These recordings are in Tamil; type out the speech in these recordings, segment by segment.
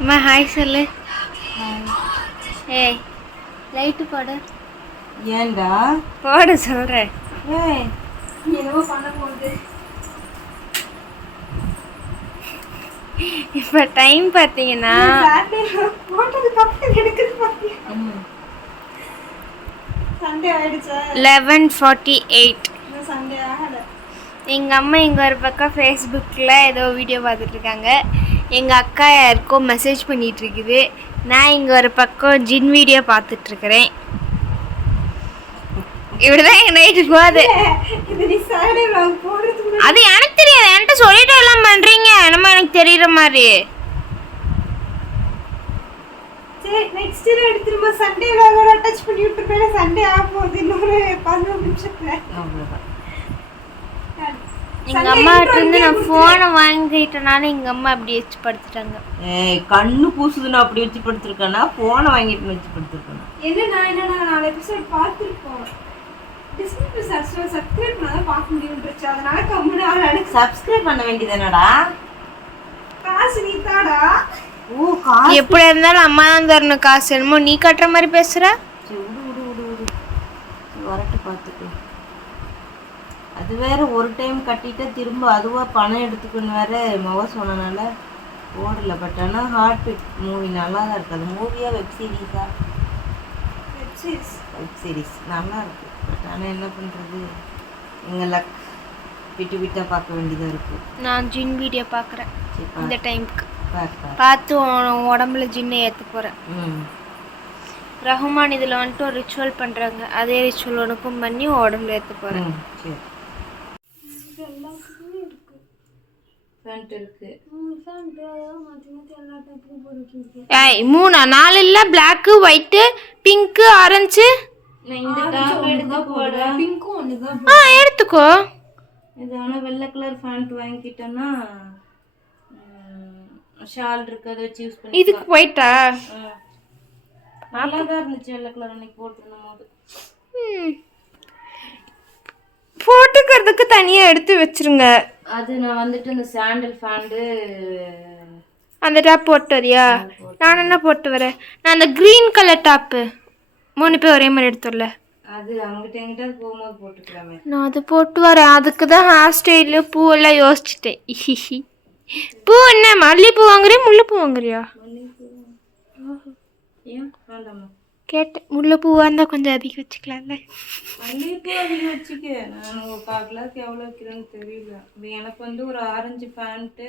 அம்மா ஹாய் சொல்லு. ஏய் லைட்டு போடு. ஏண்டா போட சொல்கிறேன். ஏய் என்னவோ பண்ண போகுது. இப்போ டைம் பார்த்தீங்கன்னா 11:48. சண்டே ஆகலை. எங்கள் அம்மா இங்கே ஒரு பக்கம் ஃபேஸ்புக்கில் ஏதோ வீடியோ பார்த்துட்ருக்காங்க. எங்கள் அக்கா யாருக்கோ மெசேஜ் பண்ணிகிட்ருக்குது. நான் இங்கே ஒரு பக்கம் ஜின் வீடியோ பார்த்துட்ருக்குறேன். இப்படிதான் எங்கள் நைட்டு போகுது. அது எனக்கு தெரியாது. என்கிட்ட சொல்லிட்டு எல்லாம் பண்ணுறீங்க என்னமோ எனக்கு தெரியுற மாதிரி. சரி நெக்ஸ்ட் டே எடுத்துருமா. சண்டே vlog அட்டாச் பண்ணி விட்டுருப்பேன். சண்டே ஆக போகுது இன்னொரு 15 நிமிஷத்துல. அவ்வளோதான். எங்கள் அம்மா இருந்து நான் ஃபோனை வாங்கிட்டனால எங்கள் அம்மா அப்படி வச்சு படுத்துட்டாங்க. ஏய் கண்ணு பூசுதுன்னு அப்படி வச்சு படுத்துருக்கேன்னா ஃபோனை வாங்கிட்டு வச்சு படுத்துருக்கேன். என்னன்னா 4 எபிசோட் பார்த்துருக்கோம். டிஸ்னி ப்ளஸ் சப்ஸ்கிரைப் பண்ணாத பார்க்க முடியும்ன்றச்சு. அதனால கம்முன்னு சப்ஸ்கிரைப் பண்ண வேண்டியதுனடா. காசு நீ தாடா. ஓ காசு எப்படி இருந்தாலும் அம்மா தான் தரணும் காசு. என்னமோ நீ கட்டுற மாதிரி பேசுற. விடு வரட்டு பார்த்துக்கோ. அது வேற ஒரு டைம் கட்டிட்டா திரும்ப அதுவா பணம் எடுத்துக்கணும் வேற மொக சொன்னனால ஓடல. பட் ஆனால் ஹார்ட் பீட் மூவி நல்லா தான் இருக்குது. அது மூவியா வெப் சீரிஸ் நல்லா இருக்கு. பட் ஆனால் என்ன பண்ணுறது, எங்கள் லக் விட்டு விட்டா பார்க்க வேண்டியதாக இருக்குது. நான் ஜின் வீடியோ பார்க்குறேன் இந்த டைமுக்கு. பார்த்து உடம்புல ஜின்னை ஏற்ற போகிறேன். ரஹ்மான் இதில் வந்துட்டு ஒரு ரிச்சுவல் பண்ணுறாங்க. அதே ரிச்சுவல் உனக்கும் பண்ணி உடம்புல ஏற்ற போகிறேன். சரி ஏய் 3 4 இல்லை. Black white pink orange. எடுத்துக்கோ. இது ஆனால் வெள்ளை கலர் ஃபேண்ட் வாங்கிட்டேன்னா ஷால் இருக்கு, அதை வச்சு யூஸ் பண்ணி. இதுக்கு போயிட்டா நல்லா தான் இருந்துச்சு வெள்ளை கலர் அன்னைக்கு போட்டுருந்த போது. போட்டுக்கிறதுக்கு தனியாக எடுத்து வச்சிருங்க. அது நான் வந்துட்டு இந்த சாண்டல் ஃபேண்டு அந்த டாப் போட்டு வரியா? நான் என்ன போட்டு வரேன்? நான் அந்த க்ரீன் கலர் டாப்பு 3 பேர் ஒரே மாதிரி எடுத்துடல. அது அவங்ககிட்ட எங்கிட்ட போகும்போது போட்டுக்கலாமே. நான் அது போட்டு வரேன். அதுக்கு தான் ஹேர் ஸ்டைலு பூவெல்லாம் யோசிச்சுட்டேன். பூ என்ன மல்லிகைப்பூ வாங்குறியா முல்லைப்பூ வாங்குறியா? ஏன் வேண்டாமா கேட்டேன். முல்லைப்பூவாக இருந்தால் கொஞ்சம் அதிகம் வச்சுக்கலாம்ல. மல்லிகைப்பூ அதிகம் வச்சுக்க. நான் ஒரு 1/4 கிலோக்கு எவ்வளோ வைக்கிறேன்னு தெரியல. எனக்கு வந்து ஒரு ஆரஞ்சு பேண்ட்டு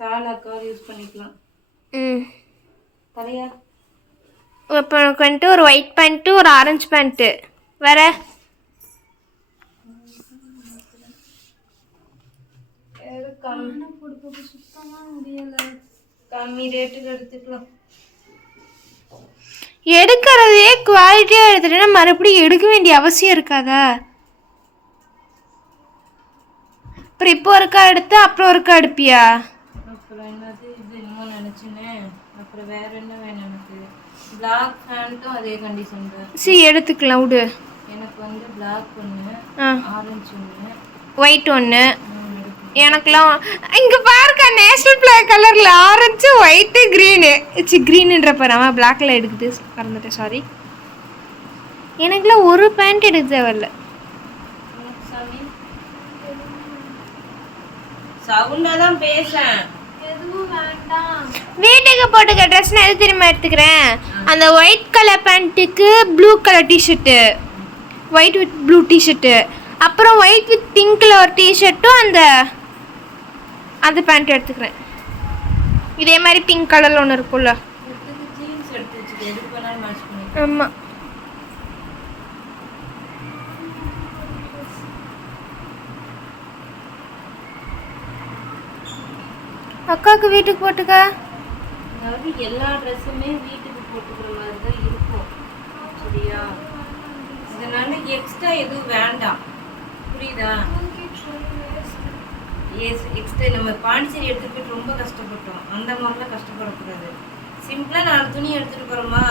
சாலாக்காவது யூஸ் பண்ணிக்கலாம். தலையா இப்போ எனக்கு வந்துட்டு ஒரு ஒயிட் பேண்ட்டு ஒரு ஆரஞ்சு பேண்ட்டு வேற கம்மி ரேட்டுக்கு எடுத்துக்கலாம். எடுக்கிறதே குவாலிட்டியாக எடுத்துட்டேன்னா மறுபடியும் எடுக்க வேண்டிய அவசியம் இருக்காதா? அப்புறம் இப்போ ஒருக்கா எடுத்து அப்புறம் ஒருக்கா எடுப்பியா? அப்புறம் என்னது இது என்னமோ நினச்சினேன். அப்புறம் வேற என்ன வேணும் எனக்கு? பிளாக் பேண்ட்டும் அதே கண்டிஷன் தான். சரி எடுத்துக்கலாம் விடு. எனக்கு வந்து பிளாக் ஒன்று, ஆரஞ்சு ஒன்று, ஒயிட் ஒன்று. எனக்குலாம் இங்கே பாருக்கா நேஷ்னல் ஃப்ளாக் கலரில் ஆரஞ்சு ஒயிட்டு க்ரீனு. க்ரீனுன்ற பாரு. அவன் பிளாக்கில் எடுக்குது மறந்துட்டேன், சாரி. எனக்குலாம் ஒரு பேண்ட் எடுக்க தேவையில்ல. சவுண்டாதான் பேசேன். வீட்டுக்கு போட்டுக்க ட்ரெஸ்னா எது தெரியுமா எடுத்துக்கிறேன்? அந்த ஒயிட் கலர் பேண்ட்டுக்கு blue colour T-shirt, white with blue T-shirt, அப்புறம் ஒயிட் வித் பிங்க்கில் ஒரு டிஷர்ட்டும் அந்த பேண்ட் எடுத்துக்கிறேன். இதே மாதிரி பிங்க் கலரில் ஒன்று இருக்கும்ல. ஆமாம். அக்காவுக்கு வீட்டுக்கு போட்டுக்க. அதாவது எல்லா ட்ரெஸ்ஸுமே வீட்டுக்கு போட்டுக்கிற மாதிரி தான் இருக்கும். சரியா? இதனால எக்ஸ்ட்ரா எதுவும் வேண்டாம். புரியுதா? எக்ஸ்ட்ரா நம்ம பாண்டிச்சேரி எடுத்துகிட்டு போயிட்டு ரொம்ப கஷ்டப்பட்டோம். அந்த மாதிரிலாம் கஷ்டப்படக்கூடாது. சிம்பிளாக 4 துணி எடுத்துகிட்டு போகிறோமா,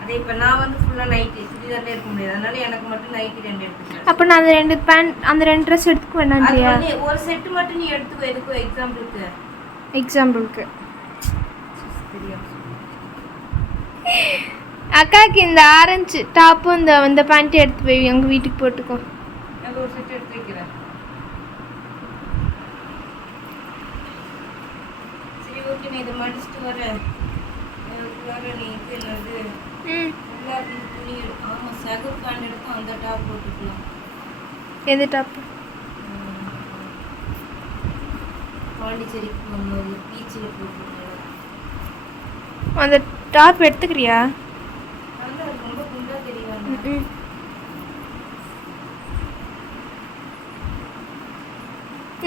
அதே இப்போ நான் வந்து ஃபுல்லாக நைட்டு சுடிதாரில் இருக்க முடியாது. அதனால எனக்கு மட்டும் நைட்டு 2 எடுத்துக்கிறேன். அப்போ நான் அந்த 2 பேண்ட் அந்த 2 ட்ரெஸ் எடுத்துக்க வேண்டாம்ன்றியா? ஒரு செட்டு மட்டும் நீ எடுத்துக்கோ. எதுக்கோ எக்ஸாம்பிளுக்கு எக்ஸாம்பிளுக்கு தெரியும். அக்காவுக்கு இந்த ஆரஞ்சு டாப்பும் இந்த பேண்ட் எடுத்து போய் எங்கள் வீட்டுக்கு போட்டுக்கோ. எனக்கு ஒரு செட் எடுத்து வைக்கிறேன். சரி ஓகே, நான் இதை மடிச்சுட்டு வரேன். எனக்கு வேற நீ இது என்னது எல்லாத்தையும் துணி ஆமாம் சகர் பேண்ட் எடுத்து அந்த டாப் போட்டுக்கலாம். எந்த டாப்பு? பாண்டிச்சேரிக்கு போகும்போது பீச்சில் போட்டுருக்கேன். அந்த டாப் எடுத்துக்கிறியா? ரொம்ப குண்டா தெரியாது.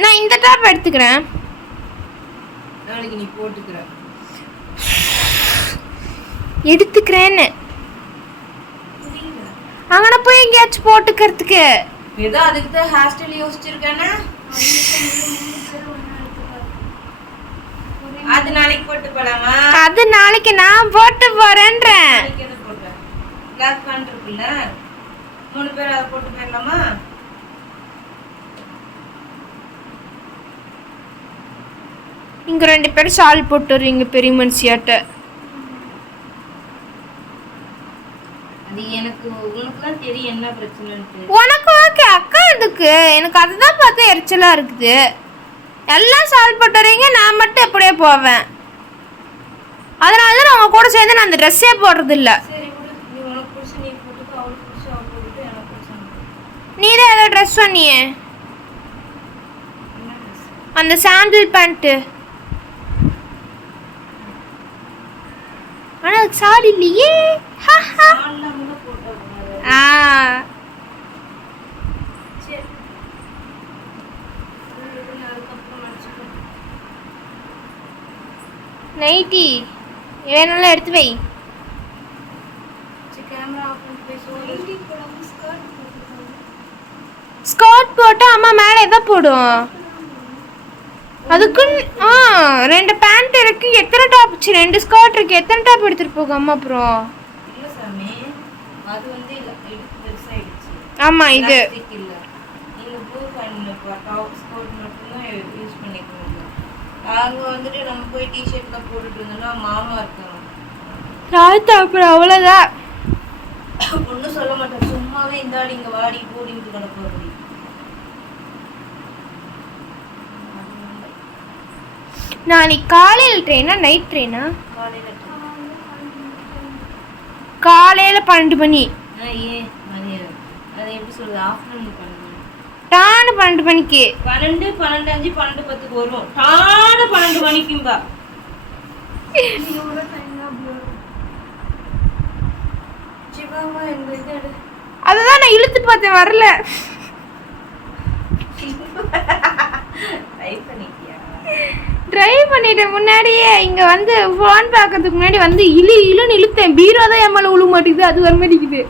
நான் இந்த டாப் எடுத்துக்கிறேன். நாளைக்கு நீ போட்டுக்கிற. எடுத்துக்கிறேன்னு அங்கன போய் எங்கேயாச்சும் போட்டுக்கிறதுக்கு ஏதோ அதுக்கு தான் ஹேர் ஸ்டைல் யோசிச்சிருக்கேன்னா அது நாளைக்கு போட்டு போலாமா? அது நாளைக்கு நான் போட்டு போறேன்றேன். பிளாக் பேண்ட் இருக்குல்ல, 3 பேர் அதை போட்டு போயிடலாமா? இங்க 2 பேரும் ஷால் போட்டு வருவீங்க பெரிய மனுஷியாட்ட. அது எனக்கு உனக்குலாம் தெரியும் என்ன பிரச்சனைன்ட்டு. உனக்கு ஓகே அக்கா, இதுக்கு எனக்கு அதுதான் பார்த்து எரிச்சலா இருக்குது. எல்லாம் ஷால் போட்டு வரீங்க, நான் மட்டும் எப்படியே போவேன். அதனால தான் அவங்க கூட சேர்ந்து நான் அந்த ட்ரெஸ்ஸே போடுறது இல்லை. சரி விடு, நீ உனக்கு பிடிச்சி நீ போட்டுட்டு அவளுக்கு பிடிச்சி அவள் போட்டுட்டு எனக்கு பிடிச்சி. நீ தான் ஏதோ ட்ரெஸ் சொன்னியே, அந்த சாண்டில் பேண்ட்டு. ஆனால் அதுக்கு சாடி இல்லையே. நைட்டி வேணும்ல எடுத்து வை. ஸ்கர்ட் போட்டு அம்மா மேலே எதை போடும்? அதுக்கு 2 பேண்ட் இருக்கு, எத்தனை டாப்? 2 ஸ்கர்ட் இருக்கு, எத்தனை டாப் எடுத்துட்டு போகும் அம்மா? அப்புறம் இல்ல சாமி, அது வந்து பெருசாயிடுச்சு. ஆமா, இது இல்ல இந்த ப்ளூ பேண்ட் டாப் ஸ்கர்ட் மட்டும் தான் யூஸ் பண்ணிக்கணும். நாங்க வந்துட்டு நம்ம போய் டி-ஷர்ட்ல போட்டுட்டு இருந்தோம்னா மாமா இருக்காங்க, ராத்தா அப்புறம் அவ்வளோதான். ஒன்றும் சொல்ல மாட்டேன், சும்மாவே இந்தாடி இங்க வாடி போடிட்டு கிடப்ப. அப்படி நாளைக்கு காலையில் ட்ரெயினா நைட் ட்ரெயினா? காலையில காலையில் 12 மணி. ஏன் அது எப்படி சொல்றது? ஆஃப்டர்நூன் 12 மணி. டானு 12 மணிக்கு. 12, 12:05, 12:10 வரும். டானு 12 மணிக்கும்பா. சிவாமா இந்த இது எடு. அதுதான் நான் இழுத்து பார்த்தேன், வரல. ட்ரை பண்ணிட்டியா? ட்ரை பண்ணிட்டேன் முன்னாடியே. இங்கே வந்து ஃபோன் பார்க்கறதுக்கு முன்னாடி வந்து இழுன்னு இழுத்தேன். பீரோ தான் என் மேலே உழு மாட்டேங்குது, அது வர மாட்டேங்குது.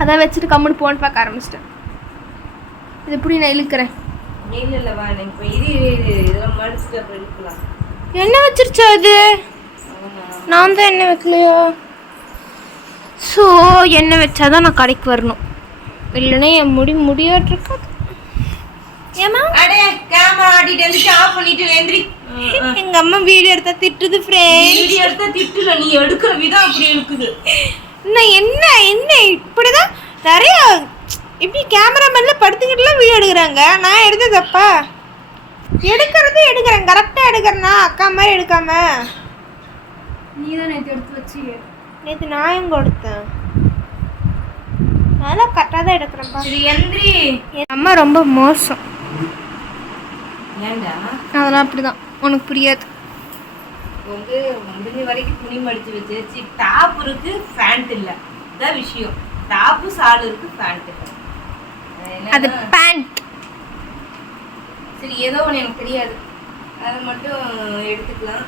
அதான் வச்சுட்டு கம்முன்னு ஃபோன் பார்க்க ஆரம்பிச்சிட்டேன். இது எப்படி நான் இழுக்கிறேன்? இல்ல வா, இப்போ இது இதெல்லாம் மடிச்சுட்டு அப்புறம் இழுக்கலாம். என்ன வச்சிருச்சா அது? நான் தான் என்ன வைக்கலையா? ஸோ என்ன வச்சாதான் நான் கடைக்கு வரணும், இல்லைன்னா என் முடியாட்டிருக்காது. ஏமா அடே கேமரா ஆடிட்டு வந்து ஆஃப் பண்ணிட்டு வேந்திரி. எங்க அம்மா வீடியோ எடுத்தா திட்டுது ஃப்ரெண்ட். வீடியோ எடுத்தா திட்டுல, நீ எடுக்கிற விதம் அப்படி இருக்குது. நான் என்ன இப்படிதான் நிறைய இப்படி கேமராமேன்ல படுத்துக்கிட்டுலாம் வீடியோ எடுக்கிறாங்க. நான் எடுத்தது தப்பா? எடுக்கிறேன், கரெக்டாக எடுக்கிறேன்னா அக்கா மாதிரி எடுக்காம. நீ தான் நேற்று எடுத்து வச்சு. நேற்று நான் எங்க எடுத்தேன்? அதெல்லாம் கரெக்டாக தான் எடுக்கிறேன்ப்பா. சரி எந்திரி. என் அம்மா ரொம்ப மோசம். ஏண்டா? அதெல்லாம் அப்படிதான், உனக்கு புரியாது. வந்து முடிஞ்ச வரைக்கும் துணி மடிச்சு வச்சு டாப் இருக்கு, பேண்ட் இல்ல. இதான் விஷயம். டாப்பு சால் இருக்கு, பேண்ட் இல்லை. அது பேண்ட். சரி ஏதோ ஒன்று எனக்கு தெரியாது, அதை மட்டும் எடுத்துக்கலாம்.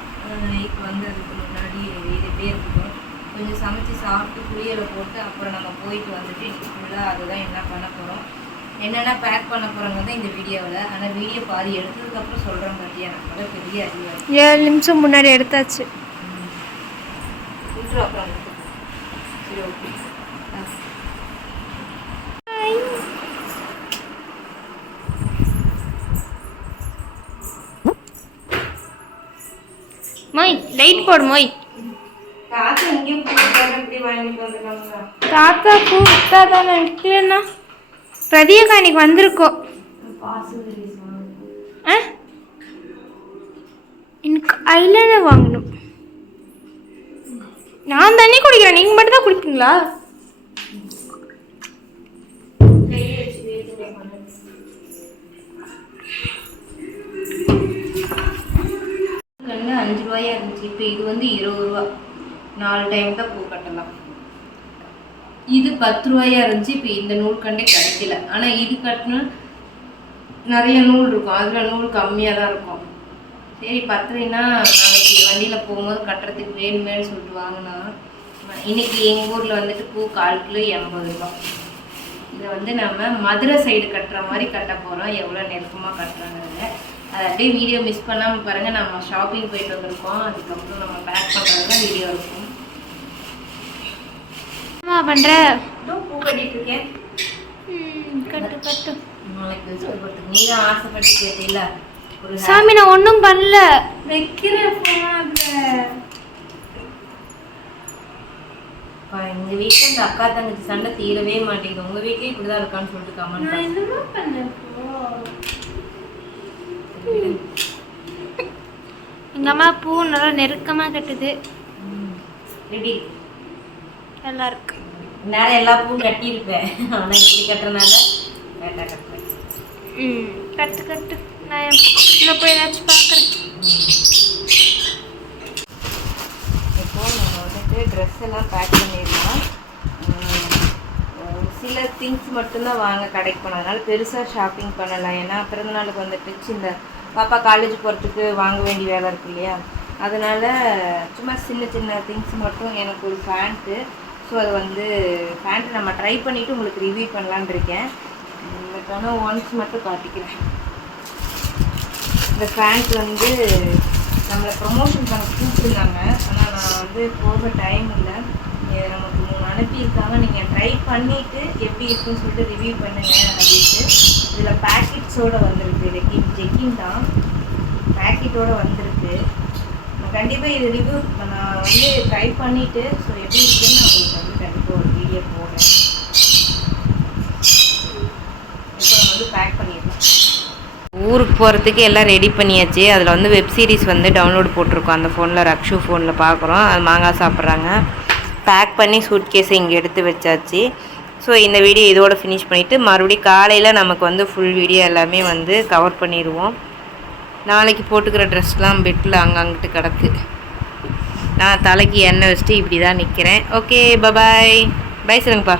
இப்போ வந்து அதுக்கு முன்னாடி இதுகிட்டே இருக்கட்டும். கொஞ்சம் சமைச்சு சாப்பிட்டு புளியலை போட்டு அப்புறம் நம்ம போயிட்டு வந்துட்டு ஃபுல்லாக அதுதான் என்ன பண்ண போகிறோம், என்னென்ன பேக் பண்ண போகிறோங்கிறது இந்த வீடியோவில். ஆனால் வீடியோ பாதி எடுத்ததுக்கப்புறம் சொல்கிறோம் பார்த்தியா, நம்மள பெரிய அறிவாக 7 நிமிஷம் முன்னாடி எடுத்தாச்சு. இன்ட்ரோ அப்புறம் சரி ஓகே. மொய் லைட் போடு மொய். தாத்தா இங்கேயும் இப்படி வாங்கிட்டு வந்துருக்காங்க. தாத்தா பூ விற்றா தானே, விற்கலன்னா பிரதியக்கா இன்னைக்கு வந்திருக்கோம். எனக்கு ஐலைனர் வாங்கணும். நான் தண்ணி குடிக்கிறேன், நீங்கள் மட்டும் தான் குடிப்பீங்களா? கண்ணு 5 ரூபாயா இருந்துச்சு, இப்போ இது வந்து 20 ரூபா. 4 டைம் தான் பூ கட்டலாம். இது 10 ரூபாயா இருந்துச்சு, இப்போ இந்த நூல் கண்டே கிடைக்கல. ஆனால் இது கட்டினா நிறைய நூல் இருக்கும், அதில் நூல் கம்மியாக தான் இருக்கும். சரி பத்திரினா நாளைக்கு வண்டியில் போகும்போது கட்டுறதுக்கு வேணுமேனு சொல்லிட்டு வாங்கினா. இன்னைக்கு எங்கள் ஊரில் வந்துட்டு பூ 1/4 கிலோ 80 ரூபா. இதை வந்து நம்ம மதுரை சைடு கட்டுற மாதிரி கட்ட போகிறோம். எவ்வளோ நெருக்கமாக கட்டுறாங்கிறத அதை அப்படியே வீடியோ மிஸ் பண்ணாமல் பாருங்கள். நம்ம ஷாப்பிங் போயிட்டு வந்திருக்கோம், அதுக்கப்புறம் நம்ம பேக் பண்ணுறதுலாம் வீடியோ இருக்கும். என்ன பண்ணுற? பூ கட்டிட்டு இருக்கேன். கட்டு கட்டு. நாளைக்கு வச்சுக்கிறதுக்கு நீ தான் ஆசைப்பட்டு கேட்டீங்களா? சாமி நான் ஒன்றும் பண்ணல. வைக்கிறேன் எங்க வீட்டுல இந்த அக்கா தங்கச்சி சண்டை தீரவே மாட்டேங்குது. உங்க வீட்லயும் இப்படிதான் இருக்கான்னு சொல்லிட்டு கமெண்ட் பண்ணேன். எங்க அம்மா பூ நல்லா நெருக்கமா கட்டுது. ரெடி நல்லா இருக்கு. நேரம் எல்லா பூவும் கட்டி இருப்பேன், ஆனா இப்படி கட்டுறதுனால லேட்டா கட்டுறேன். கட்டு கட்டு. நான் உள்ள போய் ஏதாச்சும் பார்க்குறேன். இப்போ நம்ம வந்துட்டு ட்ரெஸ் எல்லாம் பேக் பண்ணிடலாம். சில திங்ஸ் மட்டும்தான் வாங்க கடைக்கு போனோம், அதனால பெருசாக ஷாப்பிங் பண்ணலாம். ஏன்னா பிறந்தநாளுக்கு வந்துட்டு இந்த பாப்பா காலேஜ் போகிறதுக்கு வாங்க வேண்டிய வேலை இருக்கு இல்லையா, அதனால் சும்மா சின்ன சின்ன திங்ஸ் மட்டும். எனக்கு ஒரு பேண்ட்டு, ஸோ அது வந்து பேண்ட்டு நம்ம ட்ரை பண்ணிவிட்டு உங்களுக்கு ரிவ்யூ பண்ணலான் இருக்கேன். பட் ஆனால் ஒன்ஸ் மட்டும் காட்டிக்கிறேன். இந்த பேண்ட் வந்து நம்மளை ப்ரொமோஷன் பண்ண கூப்பிட்டுருந்தாங்க, ஆனால் நான் வந்து போக டைம் இல்லை. நமக்கு 3 அனுப்பியிருக்காங்க, நீங்கள் ட்ரை பண்ணிவிட்டு எப்படி இருக்குன்னு சொல்லிட்டு ரிவ்யூ பண்ணுங்கள் அப்படின்ட்டு. இதில் பேக்கெட்ஸோடு வந்திருக்கு. ஜெக்கின் தான் பேக்கெட்டோடு வந்திருக்கு. நான் கண்டிப்பாக இது ரிவ்யூ நான் வந்து ட்ரை பண்ணிவிட்டு ஸோ எப்படி இருக்குன்னு நான் உங்களுக்கு வந்து கண்டிப்பாக ஒரு வீடியோ போடுறேன். இப்போ நம்ம வந்து பேக் பண்ணிடலாம். ஊருக்கு போகிறதுக்கு எல்லாம் ரெடி பண்ணியாச்சு. அதில் வந்து வெப் சீரிஸ் வந்து டவுன்லோட் போட்டிருக்கோம் அந்த ஃபோனில், ரக்ஷு ஃபோனில் பார்க்குறோம். அது மாங்காய் சாப்பிட்றாங்க. பேக் பண்ணி சூட் கேஸை இங்கே எடுத்து வச்சாச்சு. ஸோ இந்த வீடியோ இதோடு ஃபினிஷ் பண்ணிவிட்டு மறுபடியும் காலையில் நமக்கு வந்து ஃபுல் வீடியோ எல்லாமே வந்து கவர் பண்ணிடுவோம். நாளைக்கு போட்டுக்கிற ட்ரெஸ்லாம் பெட்டில் அங்கங்கிட்டு கிடக்கு. நான் தலைக்கு எண்ணெய் வச்சுட்டு இப்படி தான் நிற்கிறேன். Okay bye bye. பை சொல்லுங்கப்பா.